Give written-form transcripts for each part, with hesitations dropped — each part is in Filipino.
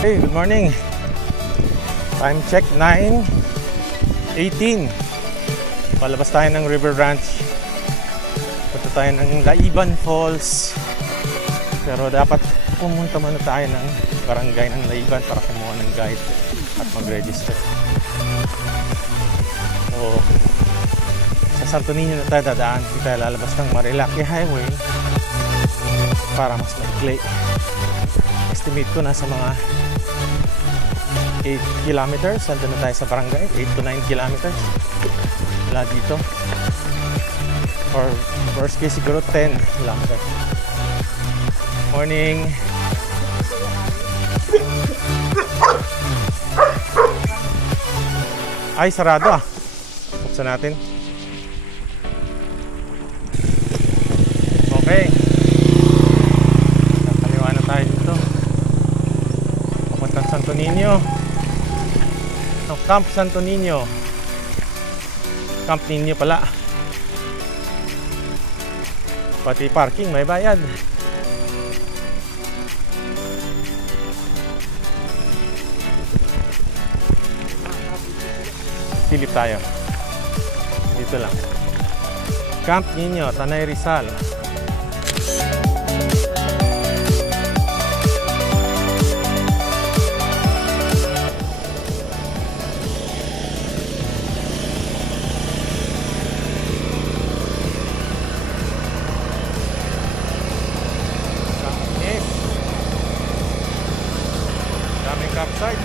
Hey, good morning. Time check 9:18. Palabas tayo ng River Ranch. Punta tayo ng Laiban Falls. Pero dapat pumunta muna tayo ng barangay ng Laiban para kumuha ng guide at mag-register. So, sa Santo Niño na tayo dadaan. Hindi tayo lalabas ng Marilaki Highway para mas maikli. Estimate ko nasa mga 8 kilometers. Nandun na tayo sa barangay. 8 to 9 kilometers mula dito. Or worst case siguro 10 kilometers. Morning. Ay, sarado ah. Buksan natin. Okay. Nakaliwa na tayo dito. Papuntang Santo Niño. Camp Santo Niño. Camp Niño pala. Pati parking may bayad. Silip tayo. Dito lang. Camp Niño, Tanay Rizal. Campsite.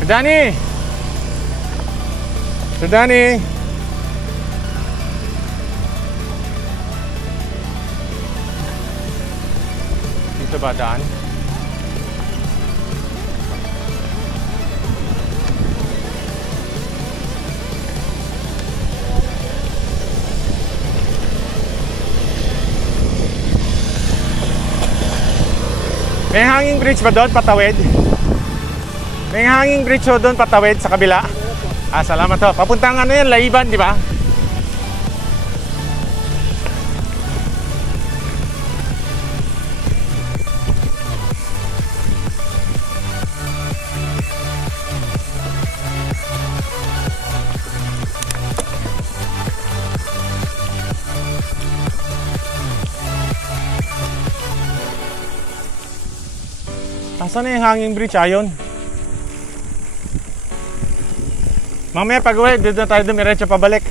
Sir Danny. Dito ba daan? May hanging bridge ba doon patawid? May hanging bridge doon patawid sa kabila? Ah, salamat ho. Papuntang ano yan, Laiban, di ba? Asan na yung hanging bridge? Ayon. Mamaya pag-uwi, dito na tayo dumiretso pabalik.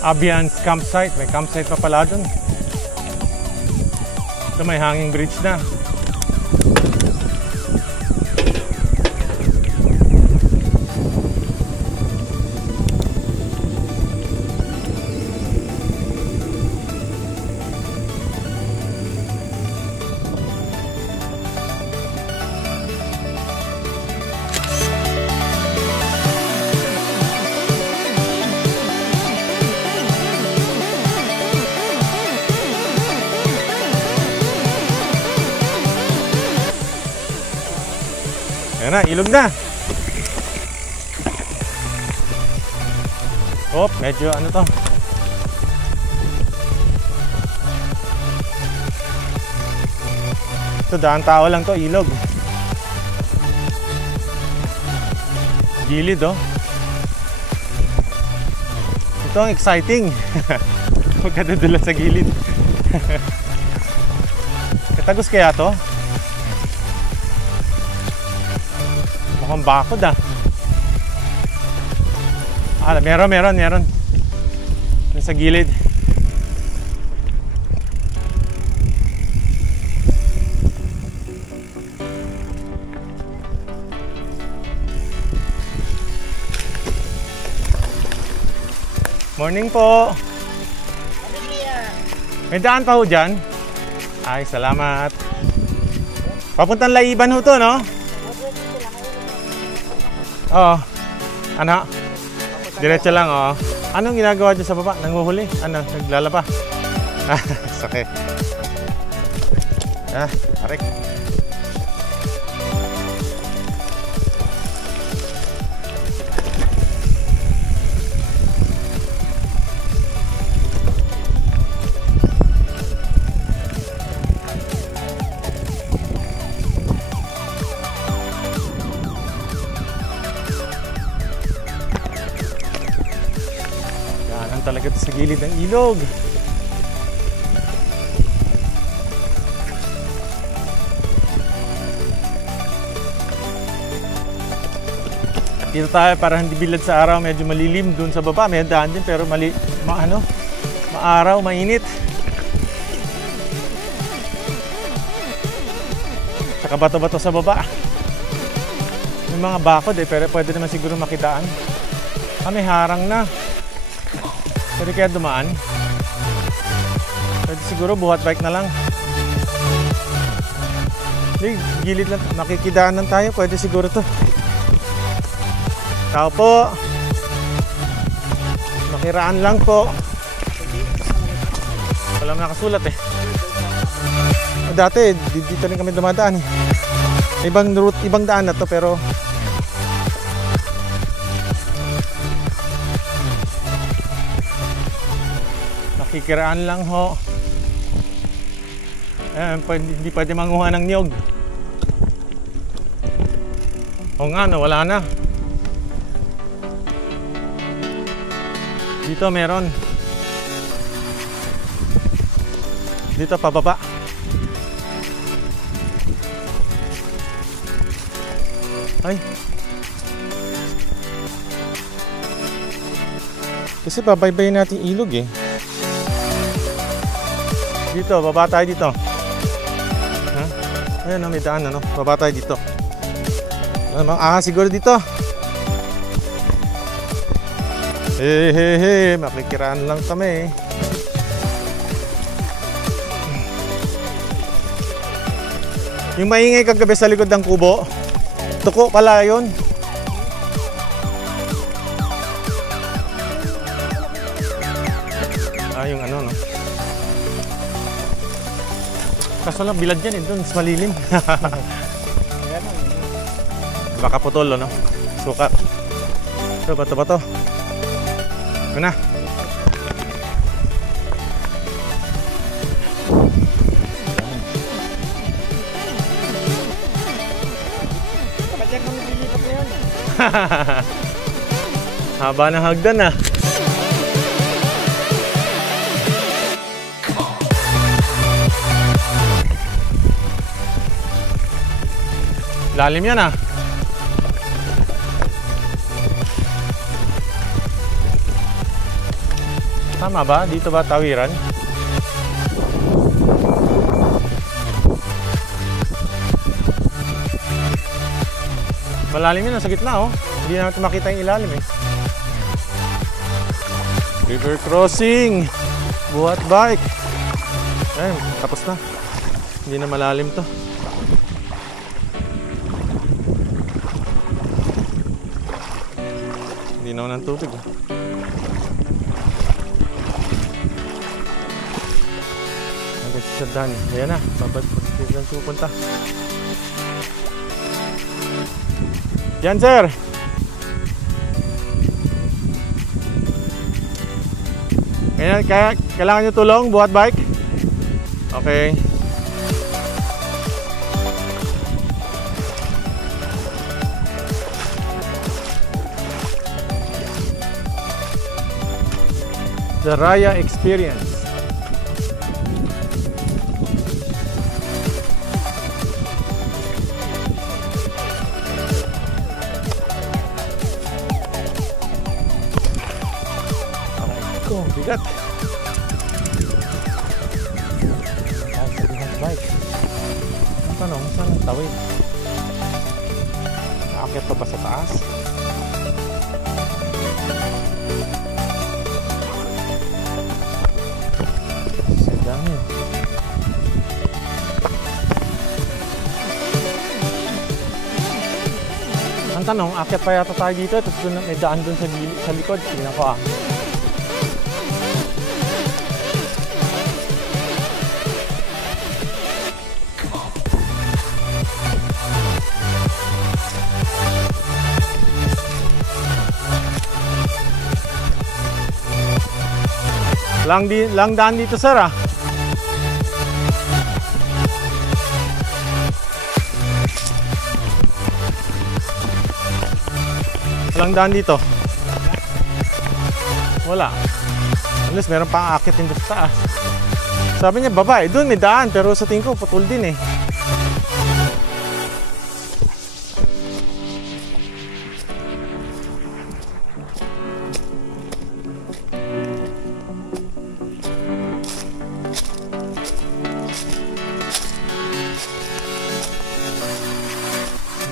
Abiance campsite. May campsite pa pala dun. Ito may hanging bridge na. Ayan na, ilog na. Oh, medyo ano to. Ito, daan tao lang to, ilog. Gilid oh. Ito ang exciting. Huwag ka dudulas sa gilid. Katagos kaya to? Mukhang bakod ah. Ah, meron. Sa gilid. Morning po. May daan pa ho dyan? Ay, salamat. Papuntang Laiban ho to, no? Oo. Ano? Diretso lang, oh. Anong ginagawa dyan sa baba? Nanguhuli? Ano? Naglalaba? Sakit. Arik. Talaga sa gilid ng ilog. Dito tayo para hindi bilad sa araw, medyo malilim. Doon sa baba may daan din pero maaraw, mainit. Saka bato-bato sa baba. May mga bakod pero pwede naman siguro makitaan. May harang na. Pwede kaya dumaan? Pwede siguro buhat bike na lang. Hindi, gilid lang. Makikidaanan tayo. Pwede siguro to. Tao po. Makiraan lang po. Walang nakasulat eh. Dati, dito rin kami dumadaan eh. Ibang route, ibang daan na to pero kikiraan lang ho. Hindi pwede manguha ng niyog. O nga, wala na. Dito meron. Dito pababa. Ay. Kasi babaybayin natin ilog eh. Dito, baba tayo dito. Ayan, may daan, ano? Baba tayo dito. Siguro dito. Makikiraan lang kami. Yung maingay kagabi sa likod ng kubo, tuko pala yun. Yung ano, no? Kaso lang, bilad yan eh, doon, malilim. Baka putol, no? Sukat. Ito, bato-bato. Ito na. Haba ng hagdan ah. Lalim yan ah. Tama ba? Dito ba tawiran? Malalim yan, nasa gitna oh. Hindi natin makita yung ilalim eh. River crossing. Buhat bike. Ayun, tapos na. Hindi na malalim to. Linaw ng tubig. Hanggang sa daan. Ayan na. Babad lang pupunta. Yan sir. Kailangan nyo tulong buhat bike? Okay. The Raya Experience. Ko, bigat. Bike. Ang tanong, saan ang tawid? Aakyat pa ba sa taas? tanong, akyat pa yata tayo dito. Tapos doon may daan doon sa likod. Tingnan ko ah. Lang daan dito, sir ah. Lang daan dito. Wala. Unless meron pang akit dito sa taas. Sabi niya baba, doon may daan. Pero sa tingin ko putol din eh.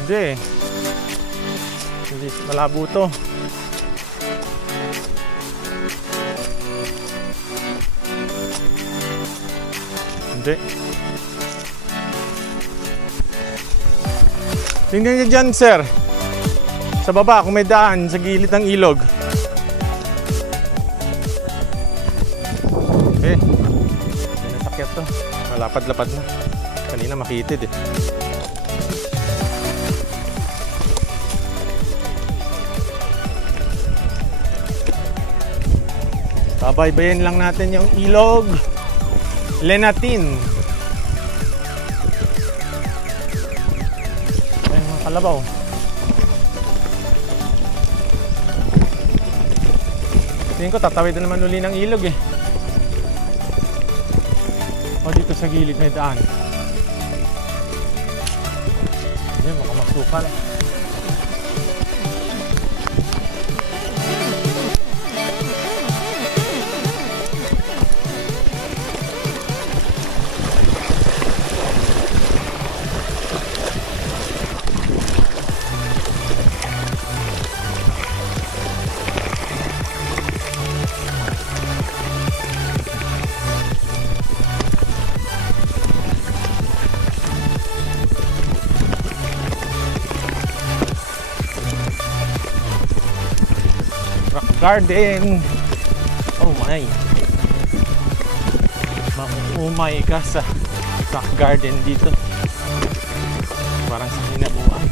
Hindi. Malabo to. Hindi. Tingnan niyo dyan, sir. Sa baba, kung may daan sa gilid ng ilog. Okay. Nasakyan to. Malapad-lapad na. Kanina makitid eh. Babaybayin lang natin yung ilog Lenatin. Ay, mga kalabaw. Tingin ko tatawid na naman uli ng ilog eh. O dito sa gilid may daan. Ayan, mukhang masukal. Garden. Oh my. Maumay ka sa rock garden dito. Parang sa hinabuan.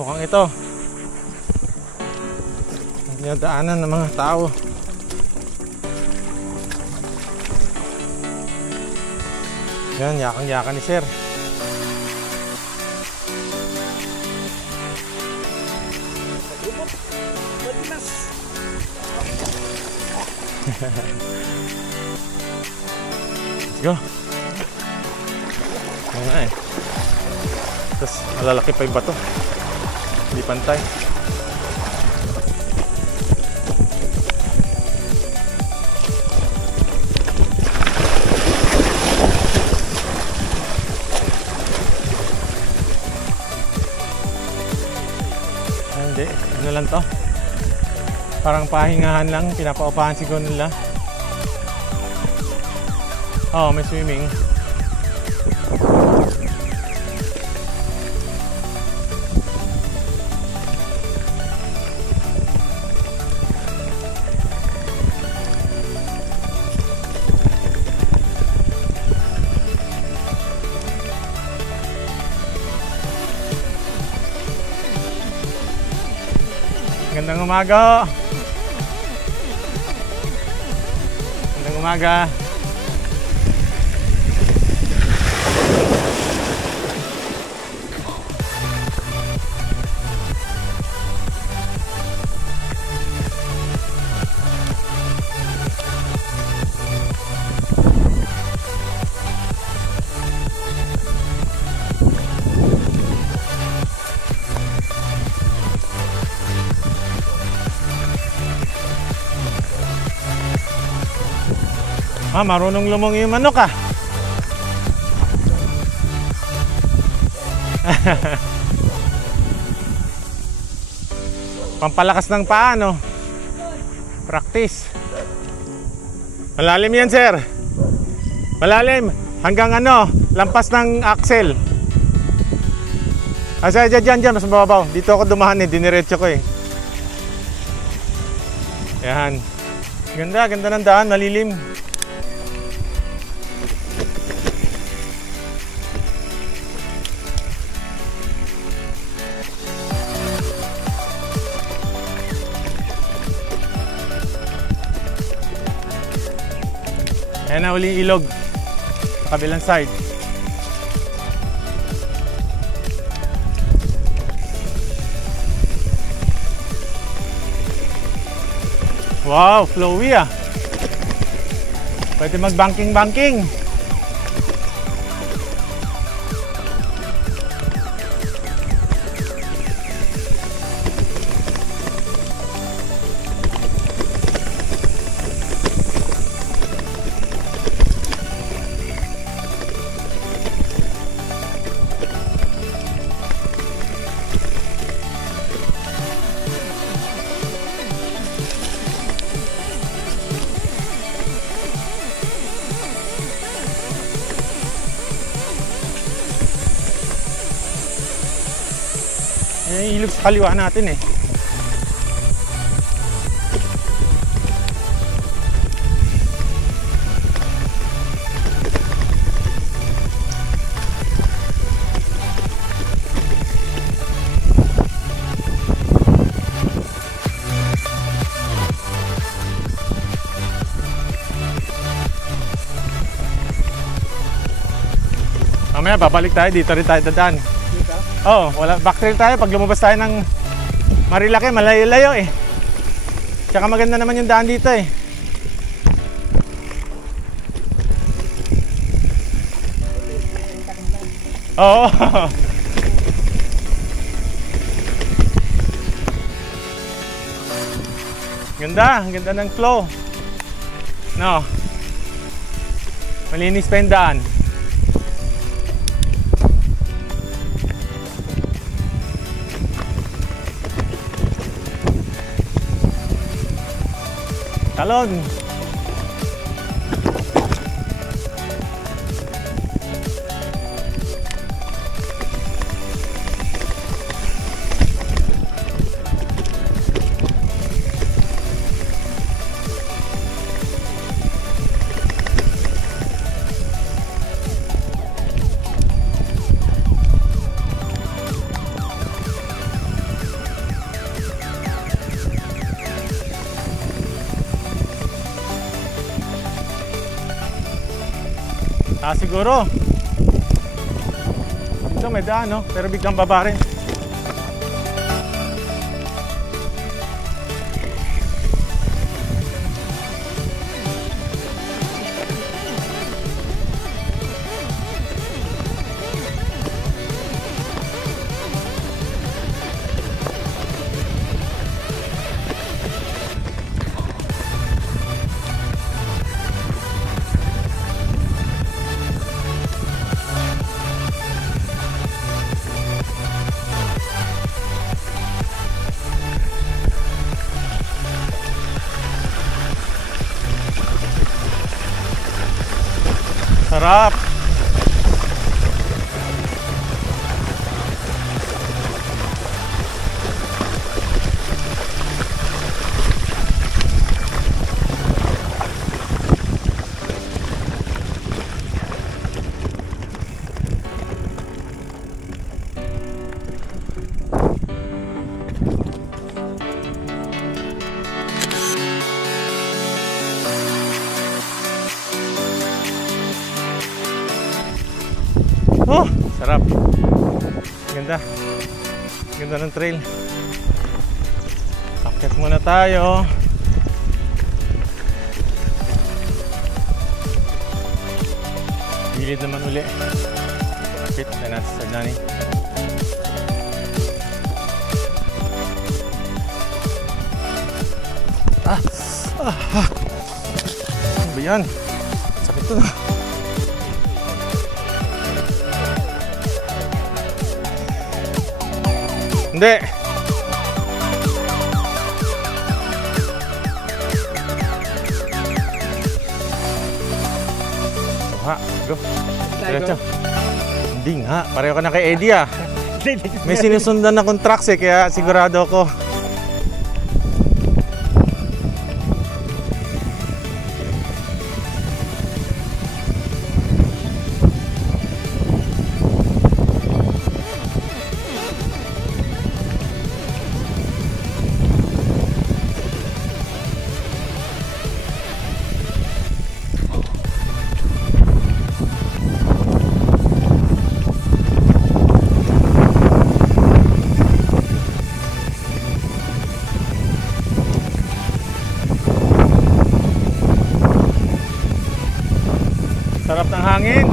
Mukhang ito ang dinadaanan ng mga tao. Yan, yakang-yakan ni sir. Let's go. Ano na eh. Tapos malalaki pa yung bato. Hindi pantay. Hindi, ano lang to. Parang pahingahan lang, pinapaupahan siguro nila. Oh, may swimming. Gandang umaga. Gandang umaga. Ah, marunong lumong yung manok ah. Pampalakas ng paa, no? Practice. Malalim yan, sir. Malalim. Hanggang ano, lampas ng axle. Asa dyan, mas mababaw. Dito ako dumahan eh, diniretso ko eh. Yan. Ganda ng daan, malilim. Ayan na uli ilog. Kabilang side. Wow, flowy ah. Pwede mag-banking. Yung ilog sa kaliwa natin eh. Mamaya babalik tayo, dito rin tayo dadaan. Oo, wala, backtrail tayo pag lumabas tayo ng Marilake, malayo-layo eh. Tsaka maganda naman yung daan dito eh. Oo. Ganda ng flow. No. Malinis pa yung daan. Talon. Siguro dito may daan no? Pero biglang baba rin. Sarap. Oh, sarap. Ganda. Ganda ng trail. Akyat muna tayo. Gilid naman uli. Akit na natin sa Dani. Ano ba yan? Sakit to na. Hindi. Go. Diretso. Hindi nga, pareho ka na kay Eddie ah. May sinusundan akong trucks eh, kaya sigurado ako. Sarap ng hangin.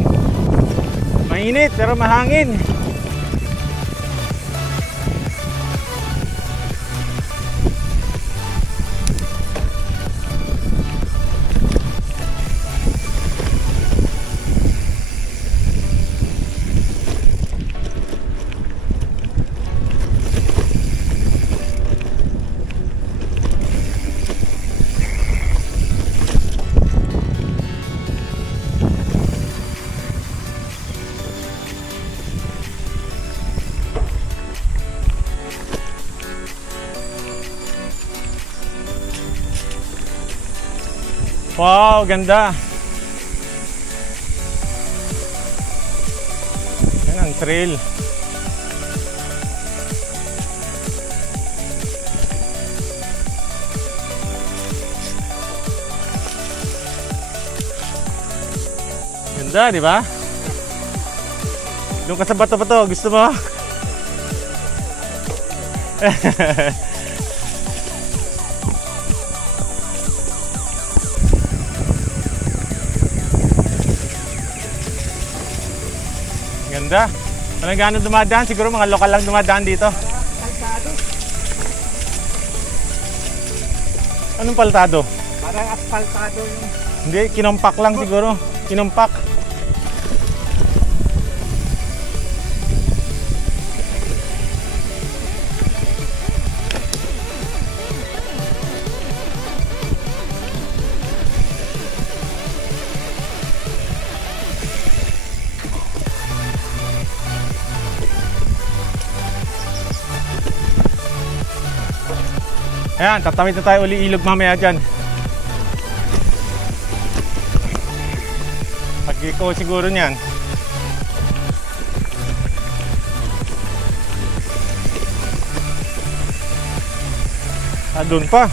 Mainit pero mahangin. Wow, ganda. Yan ang trail. Ganda, di ba? Doon ka sa bato-bato, gusto mo? Ganda. Walang gano'n dumadaan. Siguro mga lokal lang dumadaan dito. Anong paltado? Parang asfaltado yung... Hindi, kinumpak lang siguro. Kinumpak. Ayan, tatawid na tayo uli ilog mamaya dyan. Pag-iko siguro niyan. Ah, doon pa.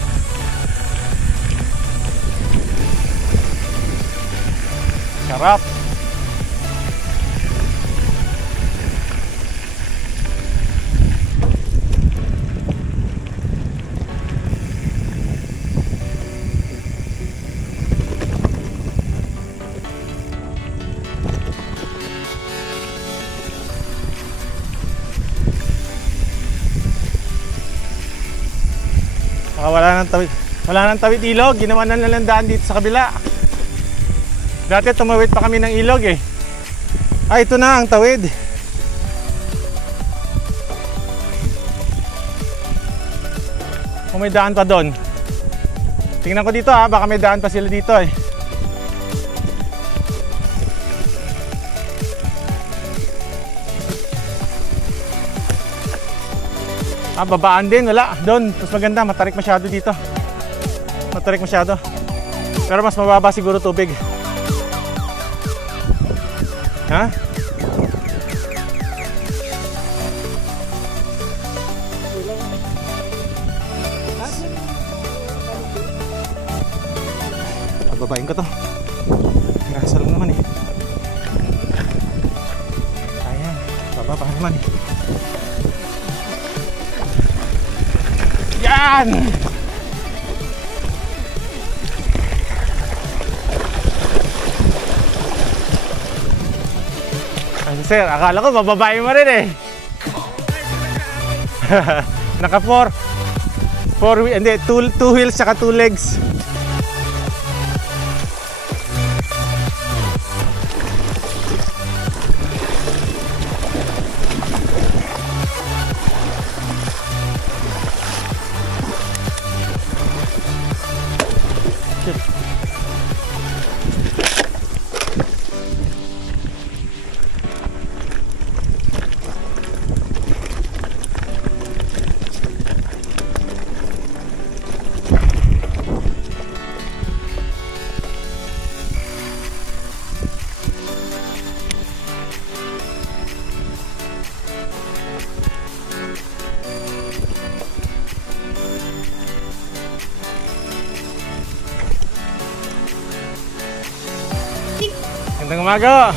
Sarap. Wala nang tawid ilog, ginawa na lang daan dito sa kabila. Dati tumawid pa kami ng ilog eh. Ah, ito na ang tawid. Kung may daan pa doon. Tingnan ko dito baka may daan pa sila dito eh. Babaan din, wala. Doon, mas maganda, matarik masyado dito. Matarik masyado. Pero mas mababa siguro tubig. Ha? Babain ko to. Nasa lang naman eh. Ayan, bababa naman eh. Yan! Ay, sir, akala ko bababae mo rin eh. Naka 4 hindi, 2 wheels saka 2 legs. Magandang umaga.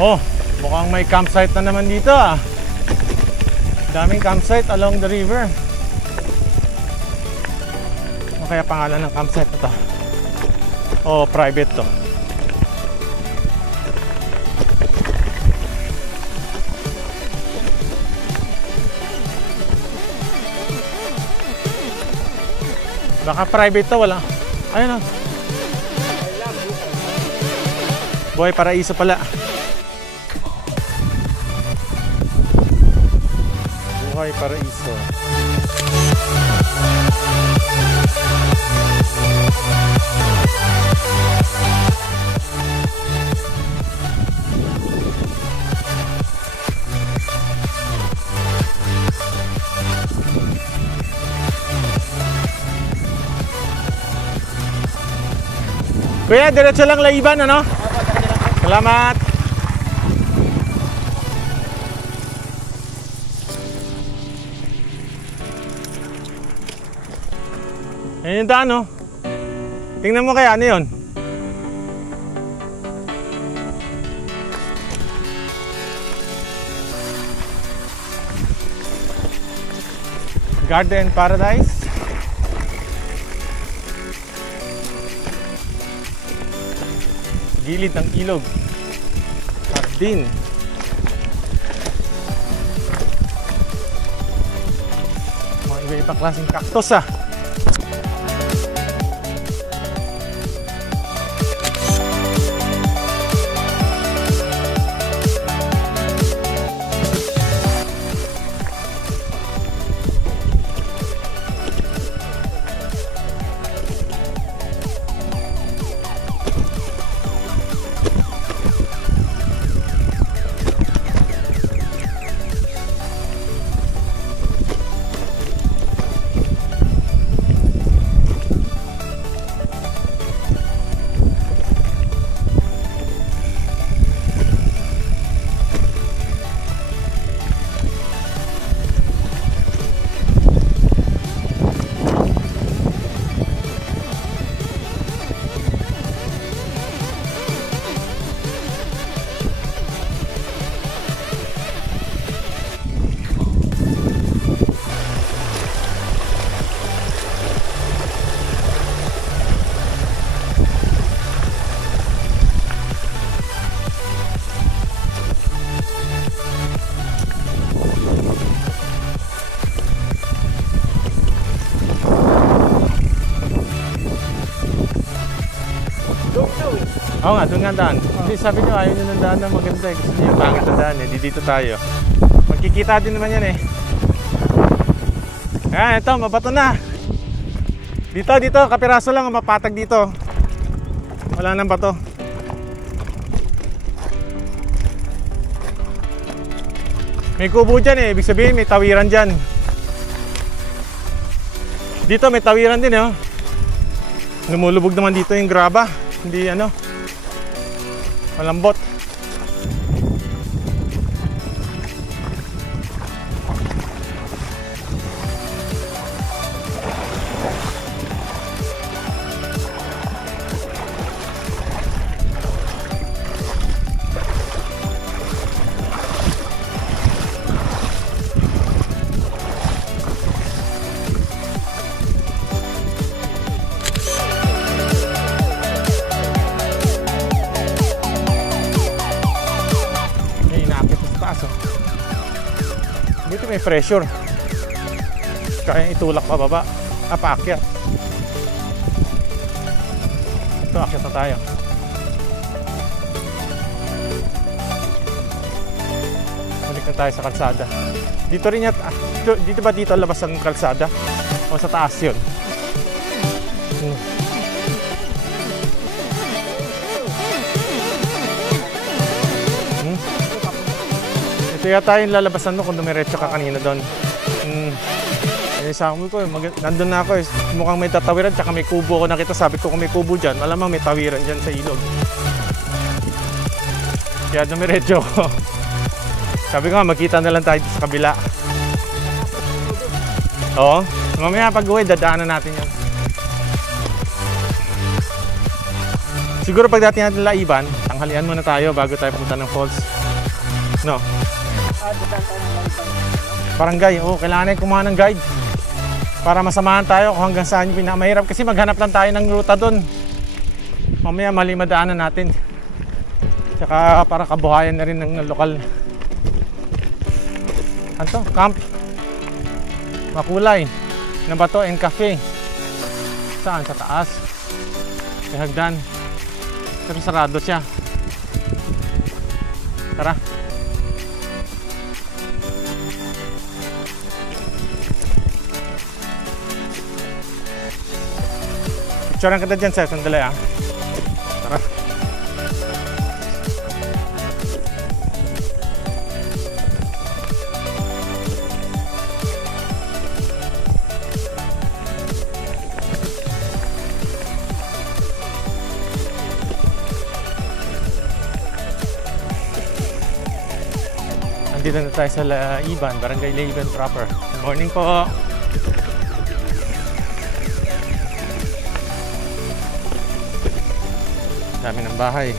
Oh, mukhang may campsite na naman dito ah. Daming campsite along the river. Ano kaya pangalan ng campsite na to? Oh, private to. Baka private to, wala. Ayun oh. Buhay Paraiso pala. Buhay Paraiso. Kuya, diretso lang Laiban, ano? Salamat. Ayun yung daan, no? Tingnan mo kaya, ano yun? Garden Paradise. Gilid ng ilog. Hardin. Mga iba-ibang klaseng cactus ah. Oo nga, doon nga daan. Hindi, sabi nyo ayaw nyo ng daan na maganda eh. Gusto nyo yung pangit na daan eh. Dito tayo. Magkikita din naman yan eh. Ayan, ito, mabato na. Dito, kapiraso lang ang mapatag dito. Wala nang bato. May kubo dyan eh. Ibig sabihin may tawiran dyan. Dito may tawiran din eh. Oh. Lumulubog naman dito yung graba. Hindi ano. Malambot. Dito may pressure. Kaya itulak pababa. Paakyat. Ito, akyat na tayo. Balik na tayo sa kalsada. Dito rin yan. Dito ba dito labas ang kalsada? O sa taas yun? Kaya tayo lalabasan mo kung dumiretso ka kanina doon. Eh, sabi ko, nandun na ako eh. Mukhang may tatawiran, tsaka may kubo ako nakita. Sabi ko kung may kubo dyan, malamang may tawiran dyan sa ilog. Kaya dumiretso ako. Sabi ko nga, magkita na lang tayo sa kabila. Oo. Mamaya pag-uwi, dadaanan natin yan. Siguro pag dati natin laiban, tanghalian muna tayo bago tayo pumunta ng falls. No? Barangay, oo. Kailangan na kumuha ng guide. Para masamahan tayo kung hanggang saan yung pinakamahirap. Kasi maghanap lang tayo ng ruta doon. Mamaya mali madaanan natin. Tsaka para kabuhayan na rin ng lokal. Ano to? Camp Makulay na bato and cafe. Saan? Sa taas. May hagdan. Pero sarado siya. Tara. Picturean kita dyan, sir. Sandali, ah. Tara. Nandito na tayo sa Laiban, Barangay Laiban proper. Good morning po. Dami ng bahay.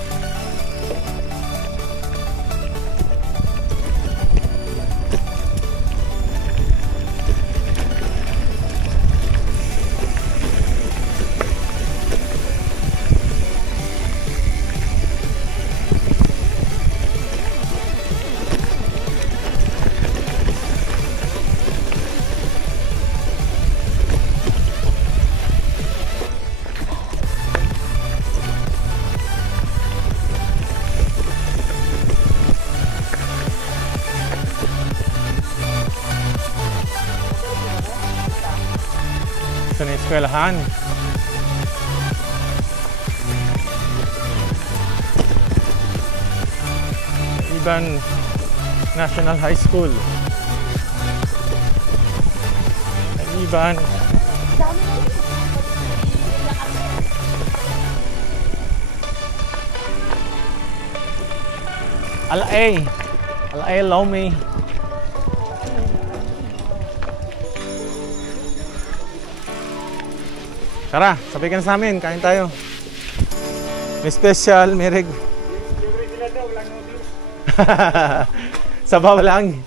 Ito na yung eskwelahan. Laiban National High School. Laiban. Al-A Lomé. Tara, sabay ka na sa amin, kain tayo. May special, may reg. Libre sila daw, walang noodles. Sabaw lang.